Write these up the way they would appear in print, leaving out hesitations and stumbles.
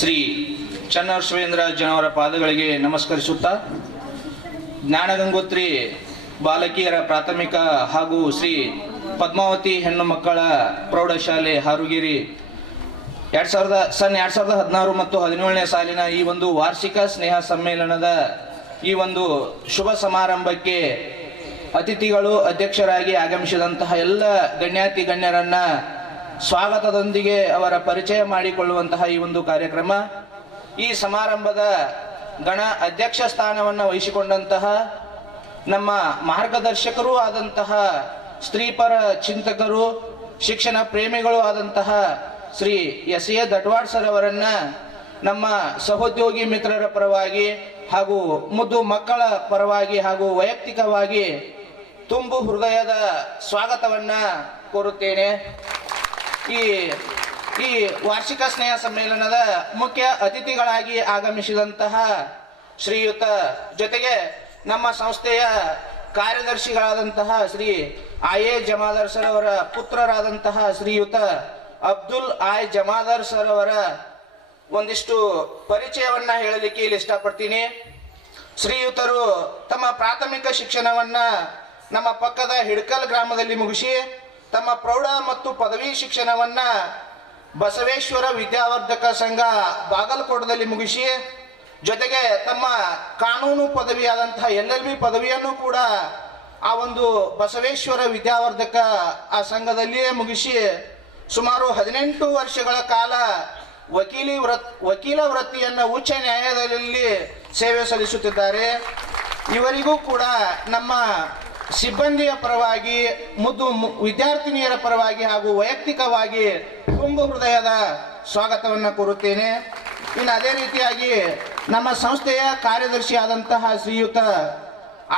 ಶ್ರೀ ಚನ್ನಬಸವೇಂದ್ರಜ್ಜನವರ ಪಾದಗಳಿಗೆ ನಮಸ್ಕರಿಸುತ್ತಾ ಜ್ಞಾನಗಂಗೋತ್ರಿ ಬಾಲಕಿಯರ ಪ್ರಾಥಮಿಕ ಹಾಗೂ ಶ್ರೀ ಪದ್ಮಾವತಿ ಹೆಣ್ಣು ಮಕ್ಕಳ ಪ್ರೌಢಶಾಲೆ ಹಾರುಗೇರಿ 2016 ಮತ್ತು 17ನೇ ಸಾಲಿನ ಈ ಒಂದು ವಾರ್ಷಿಕ ಸ್ನೇಹ ಸಮ್ಮೇಳನದ ಈ ಒಂದು ಶುಭ ಸಮಾರಂಭಕ್ಕೆ ಅತಿಥಿಗಳು ಅಧ್ಯಕ್ಷರಾಗಿ ಆಗಮಿಸಿದಂತಹ ಎಲ್ಲ ಗಣ್ಯಾತಿ ಗಣ್ಯರನ್ನ ಸ್ವಾಗತದೊಂದಿಗೆ ಅವರ ಪರಿಚಯ ಮಾಡಿಕೊಳ್ಳುವಂತಹ ಈ ಒಂದು ಕಾರ್ಯಕ್ರಮ. ಈ ಸಮಾರಂಭದ ಗಣ ಅಧ್ಯಕ್ಷ ಸ್ಥಾನವನ್ನು ವಹಿಸಿಕೊಂಡಂತಹ ನಮ್ಮ ಮಾರ್ಗದರ್ಶಕರೂ ಆದಂತಹ ಸ್ತ್ರೀಪರ ಚಿಂತಕರು, ಶಿಕ್ಷಣ ಪ್ರೇಮಿಗಳು ಆದಂತಹ ಶ್ರೀ ಎಸ್.ಎ. ದಟ್ವಾಡ್ ಸರ್ ಅವರನ್ನ ನಮ್ಮ ಸಹೋದ್ಯೋಗಿ ಮಿತ್ರರ ಪರವಾಗಿ ಹಾಗೂ ಮುದ್ದು ಮಕ್ಕಳ ಪರವಾಗಿ ಹಾಗೂ ವೈಯಕ್ತಿಕವಾಗಿ ತುಂಬು ಹೃದಯದ ಸ್ವಾಗತವನ್ನ ಕೋರುತ್ತೇನೆ. ಈ ವಾರ್ಷಿಕ ಸ್ನೇಹ ಸಮ್ಮೇಳನದ ಮುಖ್ಯ ಅತಿಥಿಗಳಾಗಿ ಆಗಮಿಸಿದಂತಹ ಶ್ರೀಯುತ ಜೊತೆಗೆ ನಮ್ಮ ಸಂಸ್ಥೆಯ ಕಾರ್ಯದರ್ಶಿಗಳಾದಂತಹ ಶ್ರೀ ಐ.ಎ. ಜಮಾದಾರ್ ಸರ್ ಅವರ ಪುತ್ರರಾದಂತಹ ಶ್ರೀಯುತ ಅಬ್ದುಲ್ ಐ ಜಮಾದಾರ್ ಸರ್ ಅವರ ಒಂದಿಷ್ಟು ಪರಿಚಯವನ್ನ ಹೇಳಲಿಕ್ಕೆ ಇಲ್ಲಿ ಇಷ್ಟಪಡ್ತೀನಿ. ಶ್ರೀಯುತರು ತಮ್ಮ ಪ್ರಾಥಮಿಕ ಶಿಕ್ಷಣವನ್ನ ನಮ್ಮ ಪಕ್ಕದ ಹಿಡ್ಕಲ್ ಗ್ರಾಮದಲ್ಲಿ ಮುಗಿಸಿ ತಮ್ಮ ಪ್ರೌಢ ಮತ್ತು ಪದವಿ ಶಿಕ್ಷಣವನ್ನ ಬಸವೇಶ್ವರ ವಿದ್ಯಾವರ್ಧಕ ಸಂಘ ಬಾಗಲಕೋಟದಲ್ಲಿ ಮುಗಿಸಿ ಜೊತೆಗೆ ತಮ್ಮ ಕಾನೂನು ಪದವಿಯಾದಂತಹ LLB ಪದವಿಯನ್ನು ಕೂಡ ಆ ಒಂದು ಬಸವೇಶ್ವರ ವಿದ್ಯಾವರ್ಧಕ ಆ ಸಂಘದಲ್ಲಿಯೇ ಮುಗಿಸಿ ಸುಮಾರು 18 ವರ್ಷಗಳ ಕಾಲ ವಕೀಲ ವೃತ್ತಿಯನ್ನು ಉಚ್ಚ ನ್ಯಾಯಾಲಯದಲ್ಲಿ ಸೇವೆ ಸಲ್ಲಿಸುತ್ತಿದ್ದಾರೆ. ಇವರಿಗೂ ಕೂಡ ನಮ್ಮ ಸಿಬ್ಬಂದಿಯ ಪರವಾಗಿ ಮುದ್ದು ವಿದ್ಯಾರ್ಥಿನಿಯರ ಪರವಾಗಿ ಹಾಗೂ ವೈಯಕ್ತಿಕವಾಗಿ ತುಂಬ ಹೃದಯದ ಸ್ವಾಗತವನ್ನು ಕೋರುತ್ತೇನೆ. ಇನ್ನು ಅದೇ ರೀತಿಯಾಗಿ ನಮ್ಮ ಸಂಸ್ಥೆಯ ಕಾರ್ಯದರ್ಶಿ ಆದಂತಹ ಶ್ರೀಯುತ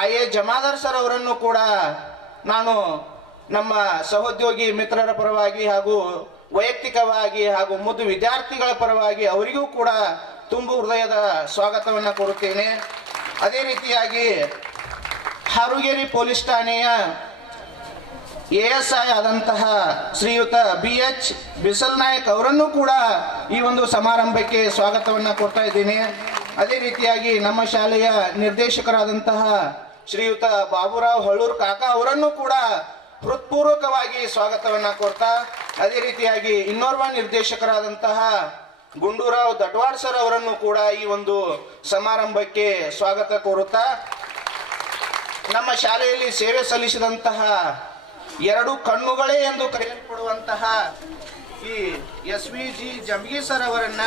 ಐ.ಎ. ಜಮಾದಾರ್ ಸರ್ ಅವರನ್ನು ಕೂಡ ನಾನು ನಮ್ಮ ಸಹೋದ್ಯೋಗಿ ಮಿತ್ರರ ಪರವಾಗಿ ಹಾಗೂ ವೈಯಕ್ತಿಕವಾಗಿ ಹಾಗೂ ಮುದ್ದು ವಿದ್ಯಾರ್ಥಿಗಳ ಪರವಾಗಿ ಅವರಿಗೂ ಕೂಡ ತುಂಬ ಹೃದಯದ ಸ್ವಾಗತವನ್ನು ಕೋರುತ್ತೇನೆ. ಅದೇ ರೀತಿಯಾಗಿ ಹಾರುಗೇರಿ ಪೊಲೀಸ್ ಠಾಣೆಯ ASI ಆದಂತಹ ಶ್ರೀಯುತ B.H. ಬಿಸಲ್ ನಾಯಕ್ ಅವರನ್ನು ಕೂಡ ಈ ಒಂದು ಸಮಾರಂಭಕ್ಕೆ ಸ್ವಾಗತವನ್ನು ಕೊಡ್ತಾ ಇದ್ದೀನಿ. ಅದೇ ರೀತಿಯಾಗಿ ನಮ್ಮ ಶಾಲೆಯ ನಿರ್ದೇಶಕರಾದಂತಹ ಶ್ರೀಯುತ ಬಾಬುರಾವ್ ಹಳ್ಳೂರ್ ಕಾಕಾ ಅವರನ್ನು ಕೂಡ ಹೃತ್ಪೂರ್ವಕವಾಗಿ ಸ್ವಾಗತವನ್ನು ಕೊಡ್ತಾ, ಅದೇ ರೀತಿಯಾಗಿ ಇನ್ನೋರ್ವ ನಿರ್ದೇಶಕರಾದಂತಹ ಗುಂಡೂರಾವ್ ದಟ್ವಾಡ್ ಸರ್ ಅವರನ್ನು ಕೂಡ ಈ ಒಂದು ಸಮಾರಂಭಕ್ಕೆ ಸ್ವಾಗತ ಕೋರುತ್ತಾ, ನಮ್ಮ ಶಾಲೆಯಲ್ಲಿ ಸೇವೆ ಸಲ್ಲಿಸಿದಂತಹ 2 ಕಣ್ಣುಗಳೇ ಎಂದು ಕರೆಯಲ್ಪಡುವಂತಹ ಈ SVG ಜಂಬಗಿ ಸರ್ ಅವರನ್ನ